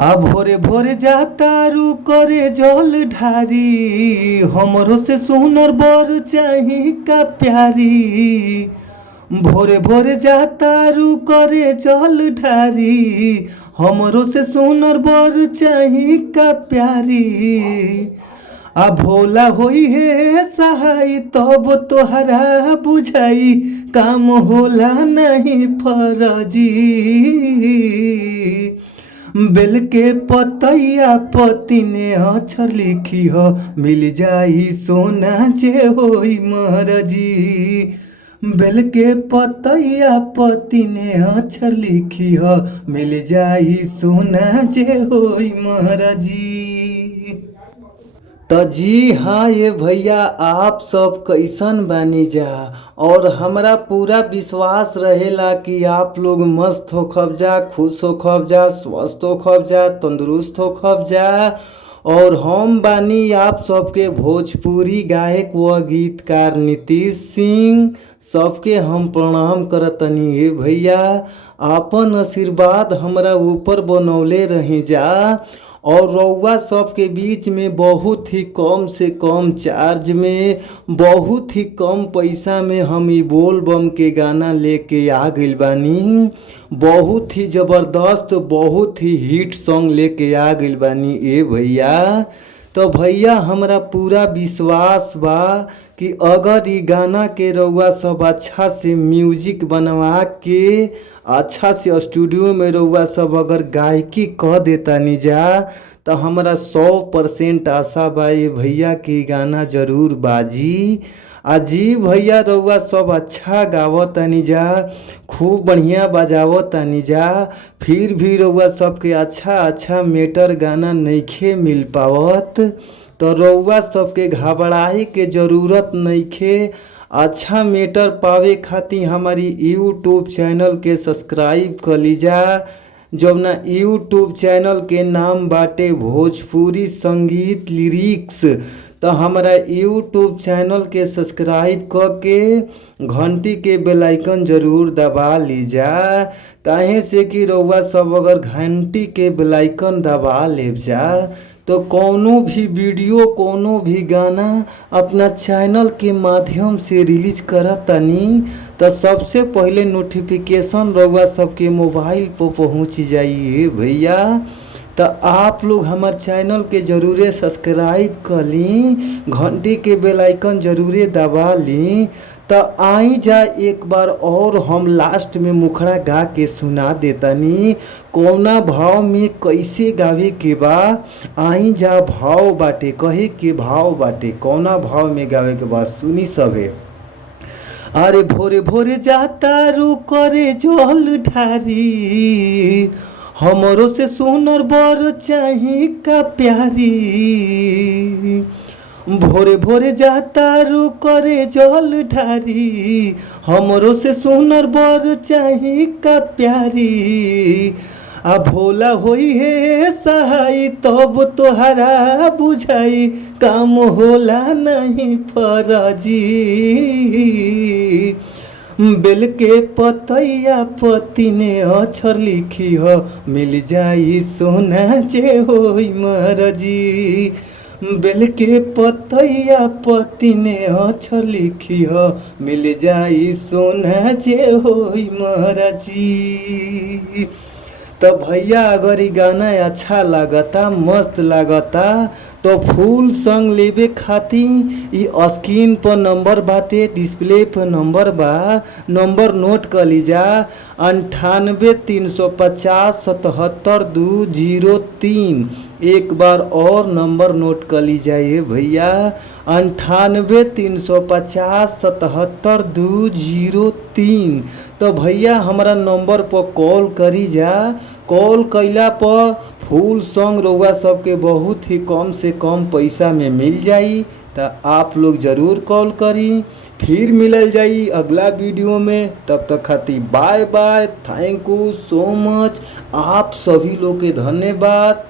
आ भोरे भोरे जाता रू करे जल ढारी, हमरो से सुनर बर चाही का प्यारी। भोरे भोरे जाता रू करे जल ढारी, हमरो से सुनर बर चाही का प्यारी। आ भोला होई है सहाय तब तोहरा बुझाई, काम होला नहीं फरजी। बेल के पतैया पति ने अक्षर लिखी हो, मिल जाई सोना जे होई महरजी। बेल के पतैया पति ने अक्षर लिखी हो, मिल जाई सोना जे होई महरजी। तो जी हाँ ये भैया, आप सब कैसन बानी जा, और हमरा पूरा विश्वास रहेला कि आप लोग मस्त हो खब जा, खुश हो खब जा, स्वस्थ हो खब जा, तंदुरुस्त हो खब जा। और हम बानी आप सबके भोजपुरी गायक व गीतकार नीतीश सिंह। सबके हम प्रणाम करतनी हे भैया, आपन आशीर्वाद हमरा ऊपर बनौले रही जा। और रउआ सबके बीच में बहुत ही कम से कम चार्ज में, बहुत ही कम पैसा में हम ई बोल बम के गाना लेके आ गइल बानी। बहुत ही ज़बरदस्त, बहुत ही हिट सॉन्ग लेके आ गइल बानी ए भैया। तो भैया हमरा पूरा विश्वास बा कि अगर ई गाना के रउआ सब अच्छा से म्यूजिक बनवा के, अच्छा से स्टूडियो में रउआ सब अगर गायकी कह देतानी जा, तो हमरा 100% आशा बा ये भैया की गाना जरूर बाजी। जी भैया, रउआ सब अच्छा गावतानी जा, खूब बढ़िया बजावतानी जा, फिर भी रउआ सबके अच्छा मेटर गाना नइखे मिल पावत। तो रउआ सबके घबराए के ज़रूरत नइखे। अच्छा मेटर पावे खातिर हमारी यूट्यूब चैनल के सब्सक्राइब कर लीजा, जौना यूट्यूब चैनल के नाम बाटे भोजपुरी संगीत लिरिक्स। तो हमारा यूट्यूब चैनल के सब्सक्राइब करके घंटी के बेल आइकन जरूर दबा लीजा। काहे से कि रउआ सब अगर घंटी के बेल आइकन दबा ले जा, तो कोनो भी वीडियो, कोनो भी गाना अपना चैनल के माध्यम से रिलीज करतनी, तो सबसे पहले नोटिफिकेशन रउआ सबके मोबाइल पर पहुँच जाइए भैया। तो आप लोग हमार चैनल के ज़रूर सब्सक्राइब कर ली, घंटी के बेल आइकन ज़रूर दबा ली। तो आई जा एक बार और हम लास्ट में मुखड़ा गा के सुना देतानी, कौना भाव में कैसे गावे के बा। आई जा भाव बाटे, कहे के भाव बाटे, कौना भाव में गावे के बा सुनी सबे। अरे भोरे भोरे जाता रू करे जल ढारी, हमरो से सुनर बर चाही का प्यारी। भोरे भोरे जाता रू करे जल ढारी, हमरो से सुनर बर चाही का प्यारी। आ भोला होई है सहाय तब तोहरा बुझाई, काम होला नहीं फरजी। बेल के पतैया पति ने अक्षर लिखी हो, मिल जाई सोना जे होई महरजी। बेल के पतैया पति ने अक्षर लिखी हो, मिल जाई सोना जे होई महरजी। तो भैया अगर ये गाना अच्छा लागता, मस्त लागता, तो फुल सॉन्ग लेवे खातिर ई स्क्रीन पर नंबर बाटे, डिस्प्ले पर नंबर बा, नंबर नोट कर लीजा 98 350 77 203। एक बार और नंबर नोट कर लीजिए भैया, 98 350 77 203। तो भैया हमारा नंबर पर कॉल करी जा। कॉल कैला पर फुल सॉन्ग रउआ सबके बहुत ही कम से कम पैसा में मिल जाई। तो आप लोग ज़रूर कॉल करी, फिर मिलल जाई अगला वीडियो में। तब तक खातिर bye bye, thank you so much, आप सभी लोग के धन्यवाद।